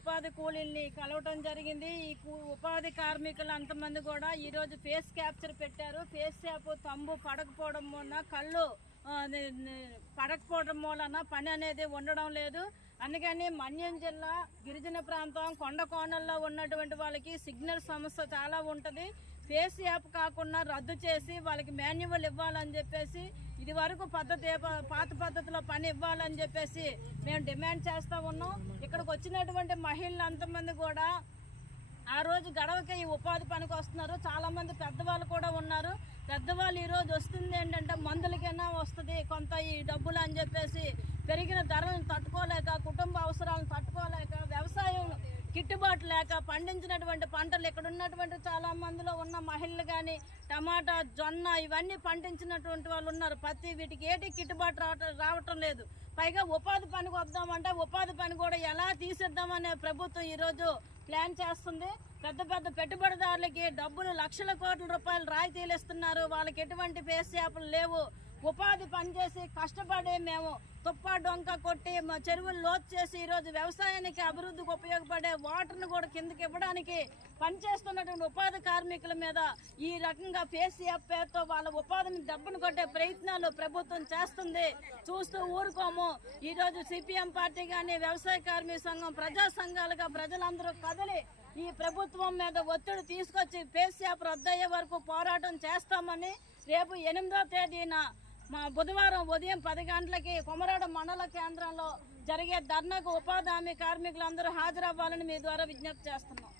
ఉపాధి కూలీల్ని కలవటం జరిగింది. ఈ ఉపాధి కార్మికులు అంతమంది కూడా ఈరోజు ఫేస్ క్యాప్చర్ పెట్టారు. ఫేస్ క్యాప్ తంబు పడకపోవడం వలన కళ్ళు పడకపోవడం వలన పని అనేది ఉండడం లేదు. అందుకని మన్యం జిల్లా గిరిజన ప్రాంతం కొండ కోణల్లో ఉన్నటువంటి వాళ్ళకి సిగ్నల్ సమస్య చాలా ఉంటుంది. ఫేస్ యాప్ కాకుండా రద్దు చేసి వాళ్ళకి మాన్యువల్ ఇవ్వాలని చెప్పేసి, ఇది వరకు పాత పద్ధతిలో పని ఇవ్వాలని చెప్పేసి మేము డిమాండ్ చేస్తూ ఉన్నాం. ఇక్కడికి వచ్చినటువంటి మహిళలు అంతమంది కూడా ఆ రోజు గడవకే ఈ ఉపాధి పనికి వస్తున్నారు. చాలా మంది పెద్దవాళ్ళు కూడా ఉన్నారు. పెద్దవాళ్ళు ఈరోజు వస్తుంది ఏంటంటే మందులకైనా వస్తుంది కొంత ఈ డబ్బులు అని చెప్పేసి పెరిగిన ధరలను తట్టుకోలేక, కుటుంబ అవసరాలను తట్టుకోలేక, వ్యవసాయం గిట్టుబాటు లేక పండించినటువంటి పంటలు ఇక్కడ ఉన్నటువంటి చాలా మందిలో ఉన్న మహిళలు కానీ టమాటా, జొన్న ఇవన్నీ పండించినటువంటి వాళ్ళు ఉన్నారు. పత్తి, వీటికి ఏటి గిట్టుబాటు రావటం లేదు. పైగా ఉపాధి పనికి వద్దామంటే ఉపాధి పని కూడా ఎలా తీసేద్దామనే ప్రభుత్వం ఈరోజు ప్లాన్ చేస్తుంది. పెద్ద పెద్ద పెట్టుబడిదారులకి డబ్బులు లక్షల కోట్ల రూపాయలు రాయితీలు ఇస్తున్నారు. వాళ్ళకి ఎటువంటి ఫేస్ యాప్లు లేవు. ఉపాధి పనిచేసి కష్టపడి మేము తుప్ప డొంక కొట్టి మా చెరువులు లోతు చేసి ఈరోజు వ్యవసాయానికి అభివృద్ధికి ఉపయోగపడే వాటర్ను కూడా కిందకి ఇవ్వడానికి పనిచేస్తున్నటువంటి ఉపాధి కార్మికుల మీద ఈ రకంగా ఫేస్ యాప్ పేరుతో వాళ్ళ ఉపాధిని దెబ్బను కొట్టే ప్రయత్నాలు ప్రభుత్వం చేస్తుంది. చూస్తూ ఊరుకోము. ఈరోజు సిపిఎం పార్టీ కానీ, వ్యవసాయ కార్మిక సంఘం, ప్రజా సంఘాలుగా ప్రజలందరూ కదిలి ఈ ప్రభుత్వం మీద ఒత్తిడి తీసుకొచ్చి ఫేస్ యాప్ రద్దయ్యే వరకు పోరాటం చేస్తామని రేపు 8వ తేదీన మా బుధవారం ఉదయం 10 గంటలకి కొమరాడ మండల కేంద్రంలో జరిగే ధర్నాకు ఉపాధి హామీ కార్మికులందరూ హాజరవ్వాలని మీ ద్వారా విజ్ఞప్తి చేస్తున్నాం.